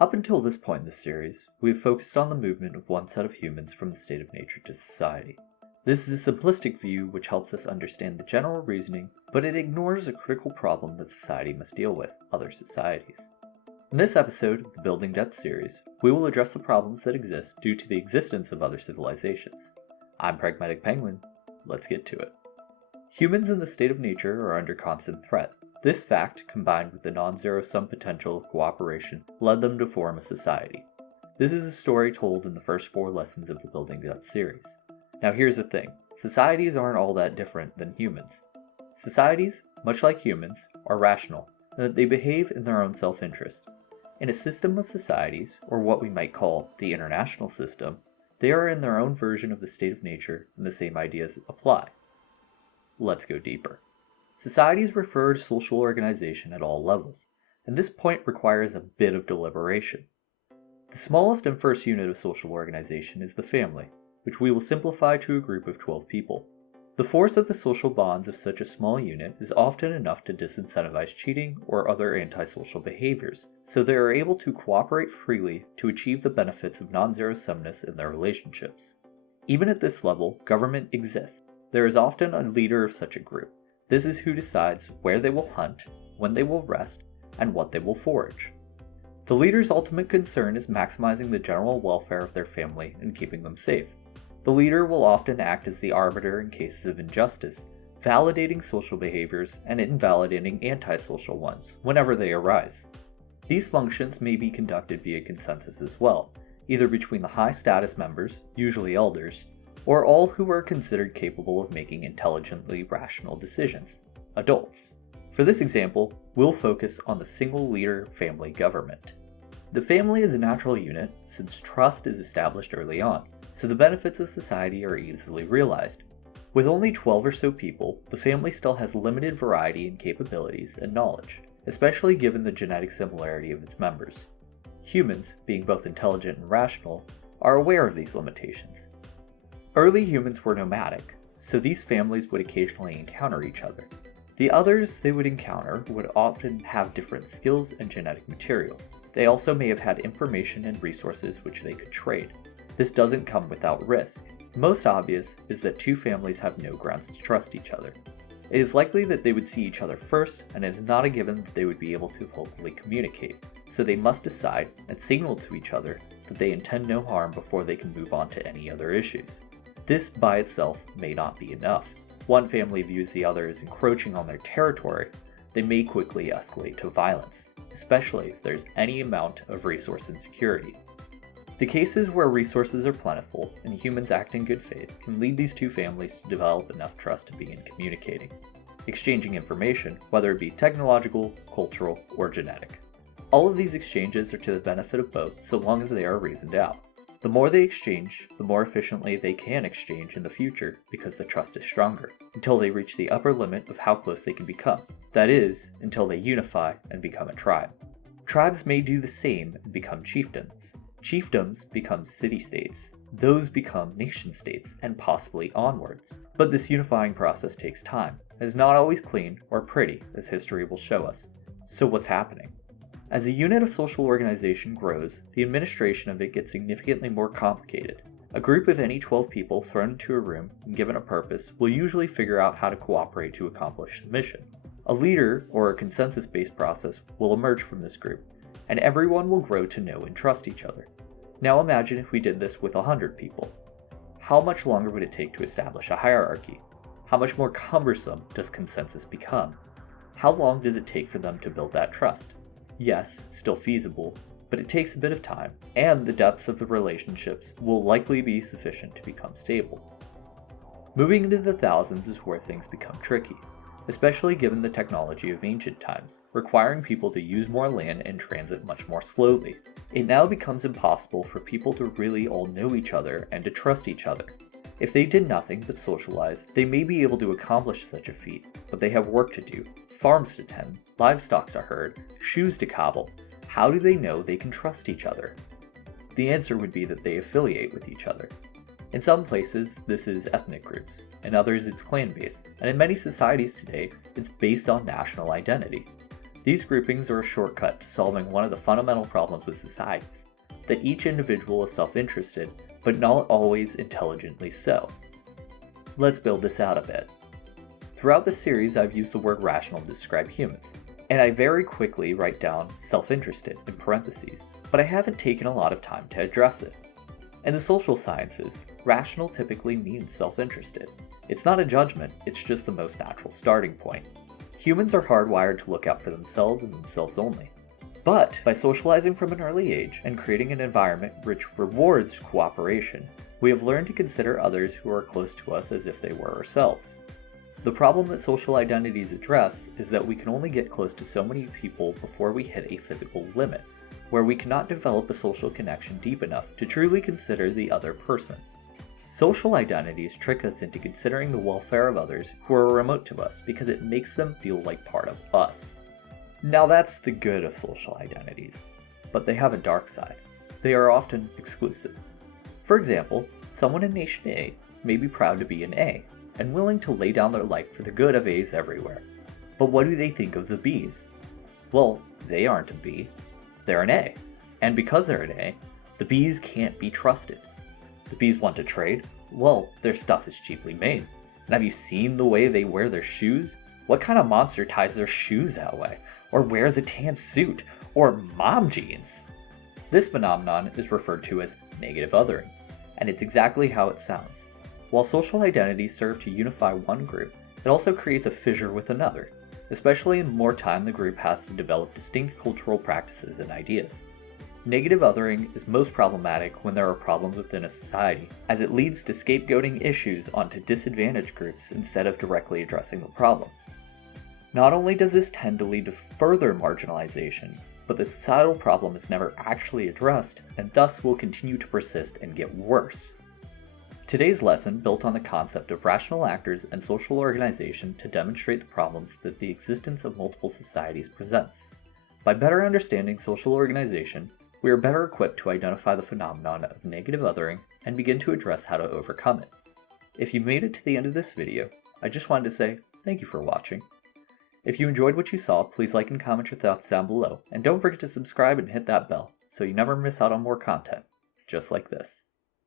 Up until this point in the series, we have focused on the movement of one set of humans from the state of nature to society. This is a simplistic view which helps us understand the general reasoning, but it ignores a critical problem that society must deal with: other societies. In this episode of the Building Depth series, we will address the problems that exist due to the existence of other civilizations. I'm Pragmatic Penguin. Let's get to it. Humans in the state of nature are under constant threat. This fact, combined with the non-zero-sum potential of cooperation, led them to form a society. This is a story told in the first 4 lessons of the Building Depth series. Now here's the thing, societies aren't all that different than humans. Societies, much like humans, are rational, and that they behave in their own self-interest. In a system of societies, or what we might call the international system, they are in their own version of the state of nature, and the same ideas apply. Let's go deeper. Societies refer to social organization at all levels, and this point requires a bit of deliberation. The smallest and first unit of social organization is the family, which we will simplify to a group of 12 people. The force of the social bonds of such a small unit is often enough to disincentivize cheating or other antisocial behaviors, so they are able to cooperate freely to achieve the benefits of non-zero-sumness in their relationships. Even at this level, government exists. There is often a leader of such a group. This is who decides where they will hunt, when they will rest, and what they will forage. The leader's ultimate concern is maximizing the general welfare of their family and keeping them safe. The leader will often act as the arbiter in cases of injustice, validating social behaviors and invalidating antisocial ones whenever they arise. These functions may be conducted via consensus as well, either between the high-status members, usually elders, or all who are considered capable of making intelligently rational decisions, adults. For this example, we'll focus on the single-leader family government. The family is a natural unit since trust is established early on, so the benefits of society are easily realized. With only 12 or so people, the family still has limited variety in capabilities and knowledge, especially given the genetic similarity of its members. Humans, being both intelligent and rational, are aware of these limitations. Early humans were nomadic, so these families would occasionally encounter each other. The others they would encounter would often have different skills and genetic material. They also may have had information and resources which they could trade. This doesn't come without risk. The most obvious is that 2 families have no grounds to trust each other. It is likely that they would see each other first, and it is not a given that they would be able to hopefully communicate, so they must decide and signal to each other that they intend no harm before they can move on to any other issues. This by itself may not be enough. If one family views the other as encroaching on their territory, they may quickly escalate to violence, especially if there's any amount of resource insecurity. The cases where resources are plentiful and humans act in good faith can lead these 2 families to develop enough trust to begin communicating, exchanging information, whether it be technological, cultural, or genetic. All of these exchanges are to the benefit of both so long as they are reasoned out. The more they exchange, the more efficiently they can exchange in the future because the trust is stronger, until they reach the upper limit of how close they can become. That is, until they unify and become a tribe. Tribes may do the same and become chiefdoms. Chiefdoms become city-states. Those become nation-states, and possibly onwards. But this unifying process takes time, and is not always clean or pretty, as history will show us. So what's happening? As a unit of social organization grows, the administration of it gets significantly more complicated. A group of any 12 people thrown into a room and given a purpose will usually figure out how to cooperate to accomplish the mission. A leader, or a consensus-based process, will emerge from this group, and everyone will grow to know and trust each other. Now imagine if we did this with 100 people. How much longer would it take to establish a hierarchy? How much more cumbersome does consensus become? How long does it take for them to build that trust? Yes, it's still feasible, but it takes a bit of time, and the depths of the relationships will likely be sufficient to become stable. Moving into the thousands is where things become tricky, especially given the technology of ancient times, requiring people to use more land and transit much more slowly. It now becomes impossible for people to really all know each other and to trust each other. If they did nothing but socialize, they may be able to accomplish such a feat, but they have work to do, farms to tend, livestock to herd, shoes to cobble. How do they know they can trust each other? The answer would be that they affiliate with each other. In some places, this is ethnic groups, in others it's clan-based, and in many societies today, it's based on national identity. These groupings are a shortcut to solving one of the fundamental problems with societies, that each individual is self-interested, but not always intelligently so. Let's build this out a bit. Throughout this series, I've used the word rational to describe humans, and I very quickly write down self-interested in parentheses, but I haven't taken a lot of time to address it. In the social sciences, rational typically means self-interested. It's not a judgment, it's just the most natural starting point. Humans are hardwired to look out for themselves and themselves only. But by socializing from an early age and creating an environment which rewards cooperation, we have learned to consider others who are close to us as if they were ourselves. The problem that social identities address is that we can only get close to so many people before we hit a physical limit, where we cannot develop a social connection deep enough to truly consider the other person. Social identities trick us into considering the welfare of others who are remote to us because it makes them feel like part of us. Now that's the good of social identities, but they have a dark side. They are often exclusive. For example, someone in Nation A may be proud to be an A, and willing to lay down their life for the good of A's everywhere. But what do they think of the B's? Well, they aren't a B, they're an A. And because they're an A, the B's can't be trusted. The B's want to trade? Well, their stuff is cheaply made. And have you seen the way they wear their shoes? What kind of monster ties their shoes that way? Or wears a tan suit? Or mom jeans? This phenomenon is referred to as negative othering, and it's exactly how it sounds. While social identities serve to unify one group, it also creates a fissure with another, especially in more time the group has to develop distinct cultural practices and ideas. Negative othering is most problematic when there are problems within a society, as it leads to scapegoating issues onto disadvantaged groups instead of directly addressing the problem. Not only does this tend to lead to further marginalization, but the societal problem is never actually addressed and thus will continue to persist and get worse. Today's lesson built on the concept of rational actors and social organization to demonstrate the problems that the existence of multiple societies presents. By better understanding social organization, we are better equipped to identify the phenomenon of negative othering and begin to address how to overcome it. If you made it to the end of this video, I just wanted to say thank you for watching. If you enjoyed what you saw, please like and comment your thoughts down below, and don't forget to subscribe and hit that bell so you never miss out on more content just like this.